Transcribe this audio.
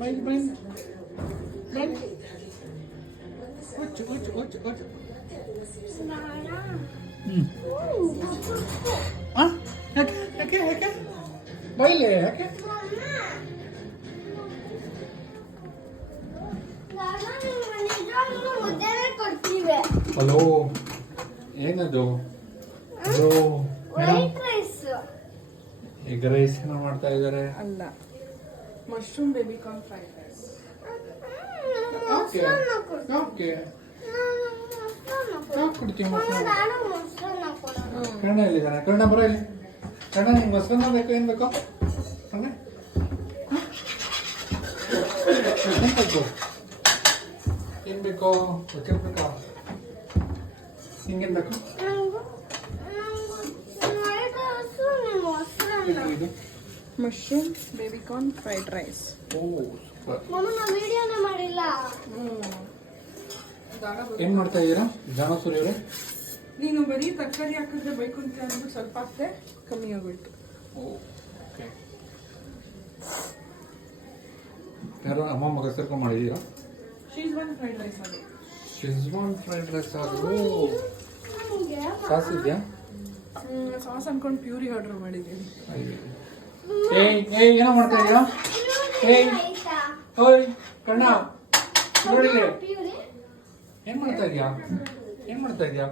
Bye, bye. Bye. Ocho. Ah, ಯಾಕೆ ಬೈಲೆ ಯಾಕೆ hello ಏನದು ಎಗ್ ರೈಸ್ ಏನೋ ಮಾಡ್ತಾ ಇದ್ದಾರೆ ಅಲ್ಲ mushroom baby corn fried rice okay ಕೊಡ್ತೀವಿ ಕರ್ಣ ಎಲ್ಲಿದ್ದಾನೆ ಕರ್ಣ ಬರ ಇಲ್ಲಿ ಕರ್ಣ ನಿಂಗೆ ಮೊಸರನ್ನ ಬೇಕು ಏನು ಬೇಕು ಕರ್ಣ ಏನು ಬೇಕು ಗೊತ್ತಿರ್ಬೇಕಾ ನಿಂಗೇನು ಬೇಕು ಇದು mushroom baby corn fried rice ಏನು ಮಾಡ್ತಾ ಇದ್ದೀರಾ ಜಾನಸೂರಿ ಅವರೇ ನೀನು ಬರೀ ತರಕಾರಿ ಹಾಕಿದ್ರೆ ಬೇಕು ಅಂತ ಅಂದ್ಬಿಟ್ಟು ಸ್ವಲ್ಪ ಹಾಕ್ತೆ ಕಮ್ಮಿ ಆಗೋಯ್ತು ಓಕೆ ಯಾರೋ ಅಮ್ಮ ಮಗ ಸೇರ್ಕೊಂಡು ಮಾಡಿದ್ದೀರಾ ಶೀಜ್ವಾನ್ ಫ್ರೈಡ್ ರೈಸ್ ಅದು ಶೆಜ್ವಾನ್ ಫ್ರೈಡ್ ರೈಸ್ ಅದು ಸಾಸ್ ಇದೆಯಾ ಸಾಸ್ ಅನ್ಕೊಂಡು ಪ್ಯೂರಿ ಆರ್ಡರ್ ಮಾಡಿದ್ದೀನಿ ಏಯ್ ಏನೋ ಮಾಡ್ತಾ ಇದೀಯಾ ಓಯ್ ಕಣ್ಣ ನೋಡಿ ಏನ್ ಮಾಡ್ತಾ ಇದೀಯಾ